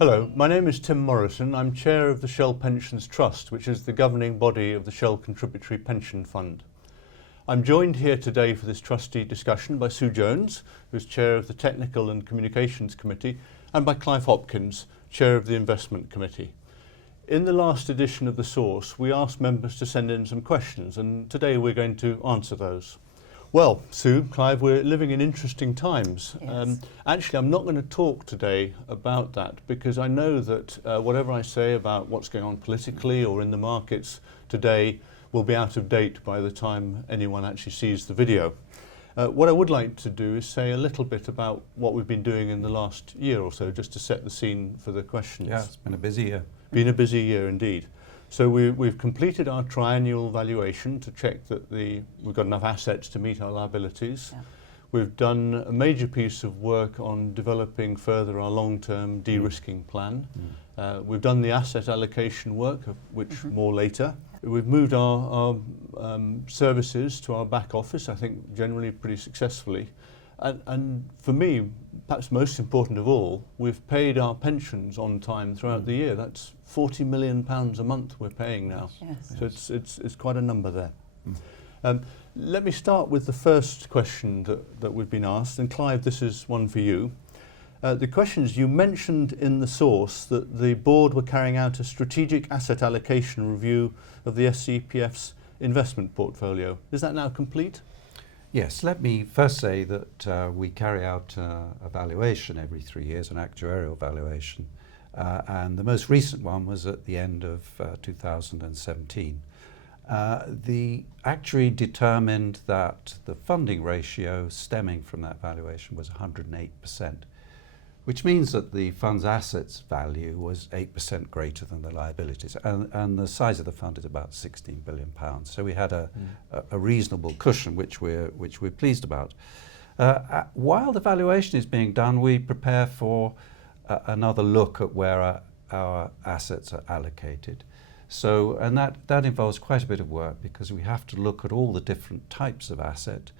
Hello, my name is Tim Morrison. I'm Chair of the Shell Pensions Trust, which is the governing body of the Shell Contributory Pension Fund. I'm joined here today for this trustee discussion by Sue Jones, who's Chair of the Technical and Communications Committee, and by Clive Hopkins, Chair of the Investment Committee. In the last edition of The Source, we asked members to send in some questions, and today we're going to answer those. Well, Sue, Clive, we're living in interesting times. Yes. Actually, I'm not going to talk today about that because I know that whatever I say about what's going on politically or in the markets today will be out of date by the time anyone actually sees the video. What I would like to do is say a little bit about what we've been doing in the last year or so, just to set the scene for the questions. Yeah, it's been a busy year. Been a busy year indeed. So we've completed our triennial valuation to check that we've got enough assets to meet our liabilities. Yeah. We've done a major piece of work on developing further our long-term de-risking plan. We've done the asset allocation work, of which more later. We've moved our services to our back office, I think generally pretty successfully. And for me, perhaps most important of all, we've paid our pensions on time throughout the year. That's £40 million a month we're paying now. Yes. So it's quite a number there. Let me start with the first question that we've been asked, and Clive, this is one for you. The question is, you mentioned in the source that the board were carrying out a strategic asset allocation review of the SCPF's investment portfolio. Is that now complete? Yes, let me first say that we carry out a valuation every 3 years, an actuarial valuation, and the most recent one was at the end of 2017. The actuary determined that the funding ratio stemming from that valuation was 108%, which means that the fund's assets value was 8% greater than the liabilities, and the size of the fund is about £16 billion. So we had a reasonable cushion, which we're pleased about. While the valuation is being done, we prepare for another look at where our assets are allocated. So, and that involves quite a bit of work because we have to look at all the different types of asset.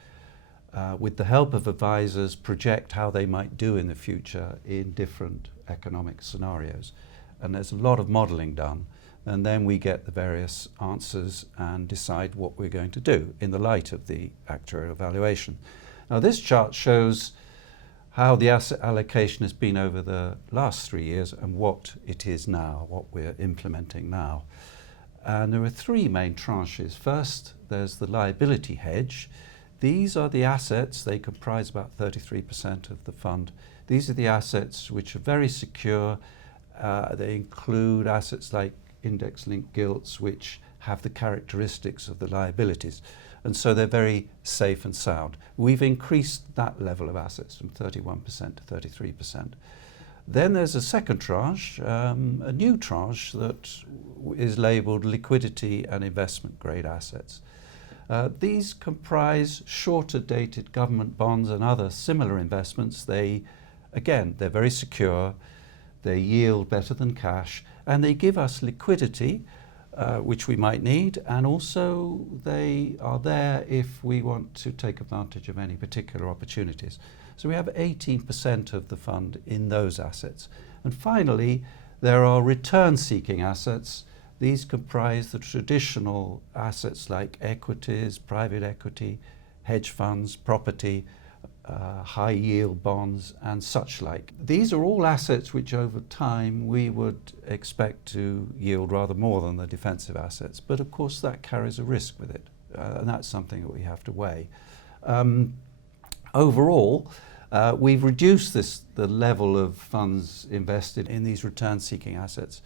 With the help of advisors, project how they might do in the future in different economic scenarios. And there's a lot of modelling done, and then we get the various answers and decide what we're going to do in the light of the actuarial valuation. Now this chart shows how the asset allocation has been over the last 3 years and what it is now, what we're implementing now. And there are three main tranches. First, there's the liability hedge. These are the assets, they comprise about 33% of the fund. These are the assets which are very secure. They include assets like index-linked gilts, which have the characteristics of the liabilities. And so they're very safe and sound. We've increased that level of assets from 31% to 33%. Then there's a second tranche, a new tranche that is labelled liquidity and investment grade assets. These comprise shorter dated government bonds and other similar investments. They're very secure, they yield better than cash, and they give us liquidity, which we might need, and also they are there if we want to take advantage of any particular opportunities. So we have 18% of the fund in those assets. And finally, there are return-seeking assets. These comprise the traditional assets like equities, private equity, hedge funds, property, high yield bonds and such like. These are all assets which over time we would expect to yield rather more than the defensive assets, but of course that carries a risk with it, and that's something that we have to weigh. Overall, we've reduced the level of funds invested in these return-seeking assets.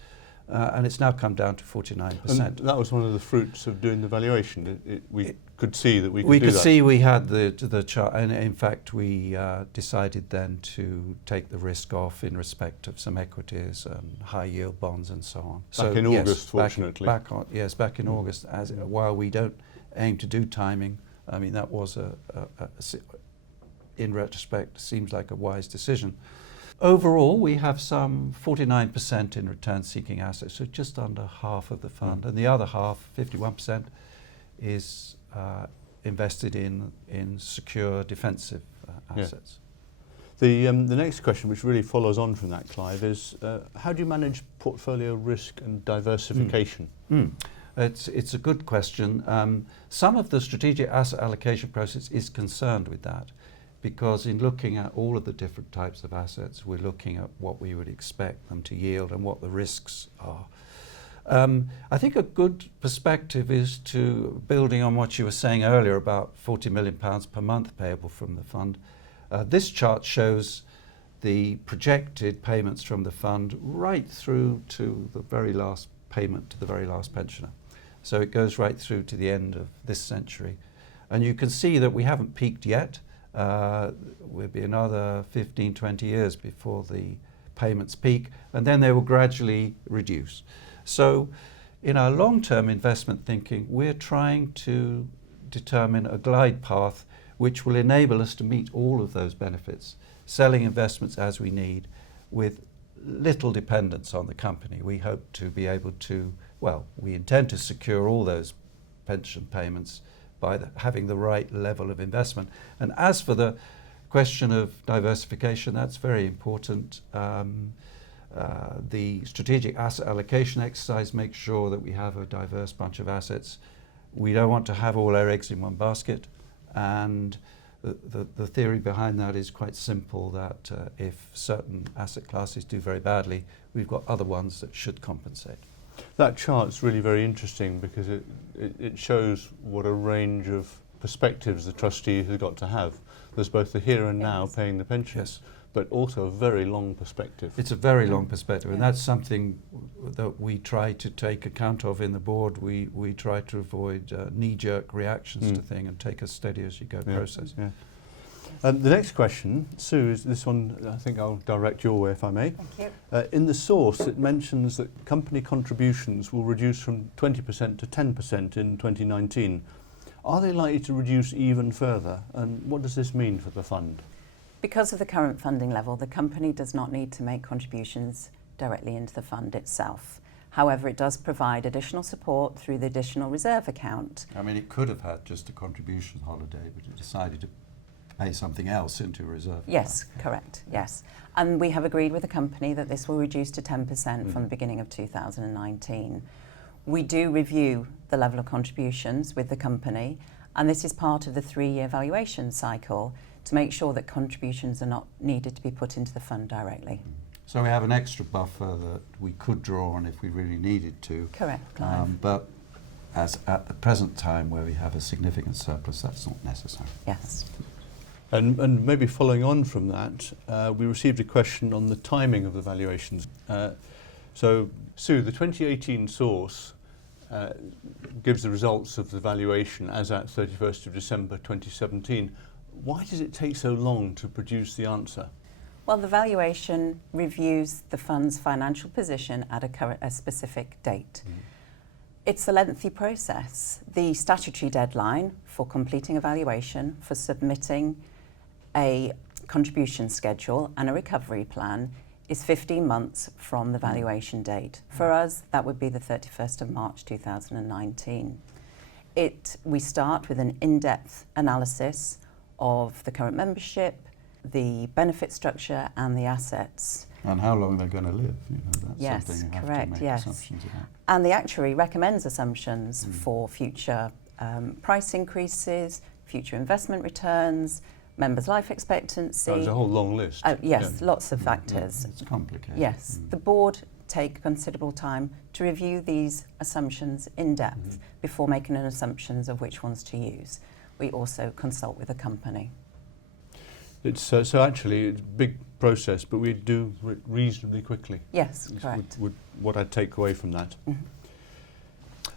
And it's now come down to 49%. And that was one of the fruits of doing the valuation. We could see that we could do that. We could see we had the chart, and in fact we decided then to take the risk off in respect of some equities and high yield bonds and so on. Back in August, fortunately. Back in August. While we don't aim to do timing, I mean that was in retrospect seems like a wise decision. Overall, we have some 49% in return-seeking assets, so just under half of the fund, and the other half, 51%, is invested in secure defensive assets. The next question, which really follows on from that, Clive, is how do you manage portfolio risk and diversification? It's a good question. Some of the strategic asset allocation process is concerned with that, because in looking at all of the different types of assets, we're looking at what we would expect them to yield and what the risks are. I think a good perspective is to, building on what you were saying earlier about £40 million per month payable from the fund, this chart shows the projected payments from the fund right through to the very last payment to the very last pensioner. So it goes right through to the end of this century. And you can see that we haven't peaked yet. Will be another 15, 20 years before the payments peak, and then they will gradually reduce. So in our long-term investment thinking, we're trying to determine a glide path which will enable us to meet all of those benefits, selling investments as we need with little dependence on the company. We hope to be able to, well, we intend to secure all those pension payments by having the right level of investment. And as for the question of diversification, that's very important. The strategic asset allocation exercise makes sure that we have a diverse bunch of assets. We don't want to have all our eggs in one basket, and the theory behind that is quite simple, that if certain asset classes do very badly, we've got other ones that should compensate. That chart's really very interesting because it shows what a range of perspectives the trustee has got to have. There's both the here and now paying the pensions, but also a very long perspective. It's a very long perspective, and that's something that we try to take account of in the board. We try to avoid knee-jerk reactions to things and take a steady as you go process. Yeah. The next question, Sue, is this one I think I'll direct your way if I may. Thank you. In the source it mentions that company contributions will reduce from 20% to 10% in 2019. Are they likely to reduce even further, and what does this mean for the fund? Because of the current funding level, the company does not need to make contributions directly into the fund itself. However, it does provide additional support through the additional reserve account. I mean, it could have had just a contribution holiday, but it decided to pay something else into a reserve. Yes, correct, yes. And we have agreed with the company that this will reduce to 10% from the beginning of 2019. We do review the level of contributions with the company, and this is part of the 3-year valuation cycle to make sure that contributions are not needed to be put into the fund directly. So we have an extra buffer that we could draw on if we really needed to. Correct, Clive. But as at the present time where we have a significant surplus, that's not necessary. Yes. And maybe following on from that, we received a question on the timing of the valuations. So, Sue, the 2018 source gives the results of the valuation as at 31st of December 2017. Why does it take so long to produce the answer? Well, the valuation reviews the fund's financial position at a specific date. It's a lengthy process. The statutory deadline for completing a valuation, for submitting a contribution schedule and a recovery plan is 15 months from the valuation date. For us, that would be the 31st of March 2019. We start with an in-depth analysis of the current membership, the benefit structure and the assets. And how long they're going to live, you know, that's Yes, something you correct, have to make yes. assumptions about. And the actuary recommends assumptions for future price increases, future investment returns, members' life expectancy. There's a whole long list. Yes, lots of factors. It's complicated. Yes, the board take considerable time to review these assumptions in depth before making an assumptions of which ones to use. We also consult with the company. It's so actually it's a big process, but we do it reasonably quickly. Yes, correct. Would what I take away from that.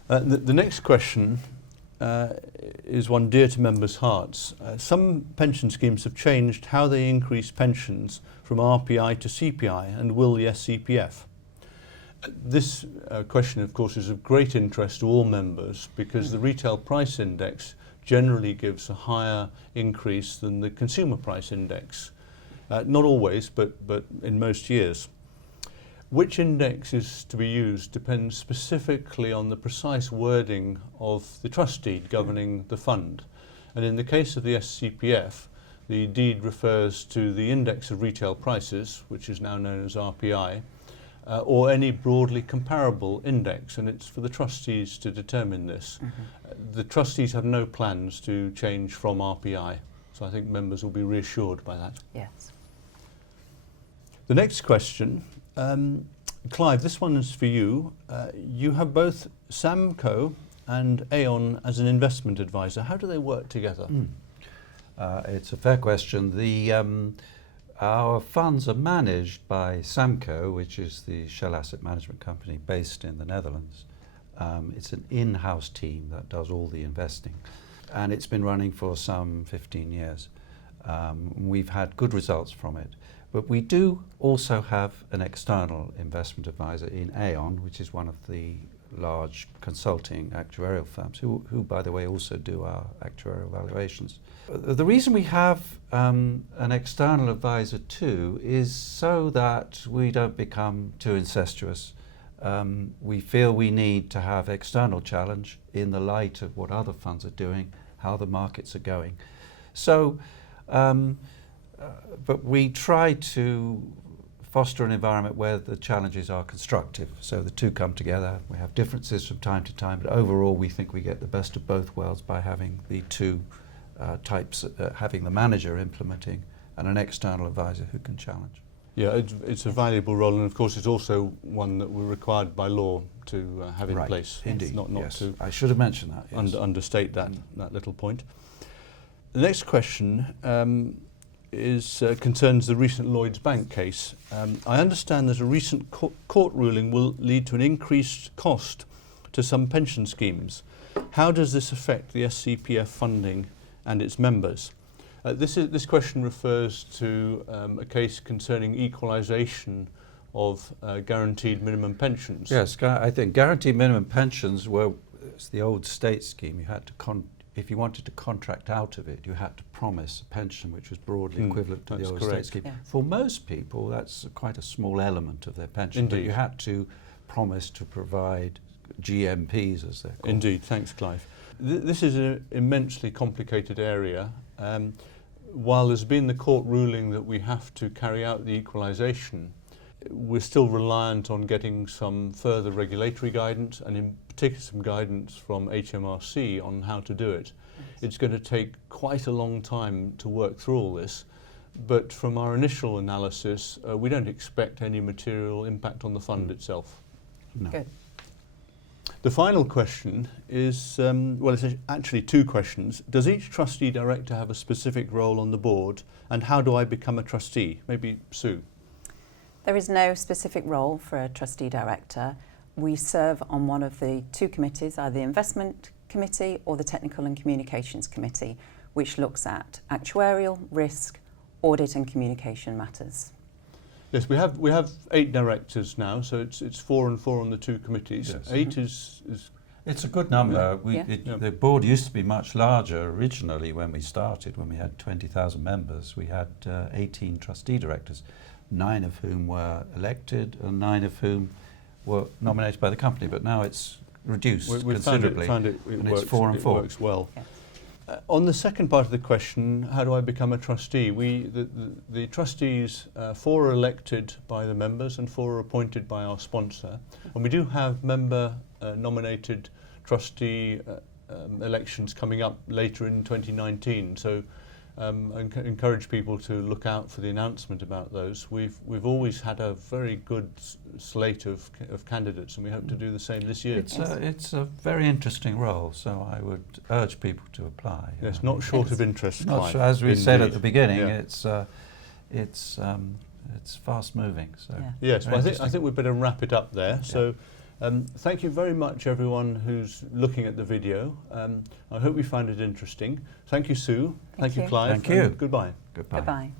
The next question is one dear to members' hearts. Some pension schemes have changed how they increase pensions from RPI to CPI, and will the SCPF? This question, of course, is of great interest to all members because the retail price index generally gives a higher increase than the consumer price index. Not always, but in most years. Which index is to be used depends specifically on the precise wording of the trust deed governing the fund. And in the case of the SCPF, The deed refers to the index of retail prices, which is now known as RPI, or any broadly comparable index, and it's for the trustees to determine this. The trustees have no plans to change from RPI, so I think members will be reassured by that. Yes. The next question, Clive, this one is for you. You have both Samco and Aon as an investment advisor. How do they work together? It's a fair question. Our funds are managed by Samco, which is the Shell Asset Management Company based in the Netherlands. It's an in-house team that does all the investing, and it's been running for some 15 years. We've had good results from it, but we do also have an external investment advisor in Aon, which is one of the large consulting actuarial firms, who by the way also do our actuarial valuations. The reason we have an external advisor too is so that we don't become too incestuous. We feel we need to have external challenge in the light of what other funds are doing, how the markets are going. So, but we try to foster an environment where the challenges are constructive. So the two come together. We have differences from time to time, but overall we think we get the best of both worlds by having the two types, having the manager implementing and an external advisor who can challenge. Yeah, it's a valuable role, and of course it's also one that we're required by law to have in place. Indeed, Not yes. to I should have mentioned that. Yes. Understate that little point. The next question concerns the recent Lloyds Bank case. I understand that a recent court ruling will lead to an increased cost to some pension schemes. How does this affect the SCPF funding and its members? This question refers to a case concerning equalisation of guaranteed minimum pensions. Yes, I think guaranteed minimum pensions it's the old state scheme. You had to if you wanted to contract out of it, you had to promise a pension which was broadly equivalent to the old state scheme. Yeah. For most people, that's quite a small element of their pension. Indeed. But you had to promise to provide GMPs, as they're called. Indeed, thanks, Clive. This is an immensely complicated area. While there's been the court ruling that we have to carry out the equalisation, we're still reliant on getting some further regulatory guidance, and in particular some guidance from HMRC on how to do it. Yes. It's going to take quite a long time to work through all this, but from our initial analysis, we don't expect any material impact on the fund itself. No. Good. The final question is, well, it's actually two questions. Does each trustee director have a specific role on the board, and how do I become a trustee? Maybe Sue. There is no specific role for a trustee director. We serve on one of the two committees, either the investment committee or the technical and communications committee, which looks at actuarial, risk, audit and communication matters. Yes, we have 8 directors now, so it's 4 and 4 on the two committees. Yes. 8 is it's a good number. The board used to be much larger originally when we started. When we had 20,000 members, we had 18 trustee directors, 9 of whom were elected and 9 of whom were nominated by the company. But now it's reduced considerably, and it's 4 and 4. It works well. Yeah. On the second part of the question, how do I become a trustee? The trustees, 4 are elected by the members and 4 are appointed by our sponsor. And we do have member nominated trustee elections coming up later in 2019. So I encourage people to look out for the announcement about those. We've always had a very good slate of candidates, and we hope to do the same this year. It's a very interesting role, so I would urge people to apply. Yes, not short of interest. Not as we said at the beginning, it's fast moving. So yeah. Yes, well, I think we'd better wrap it up there. Yeah. So. Thank you very much, everyone who's looking at the video. I hope you found it interesting. Thank you, Sue. Thank you, Clive. Thank you. Goodbye. Goodbye. Goodbye.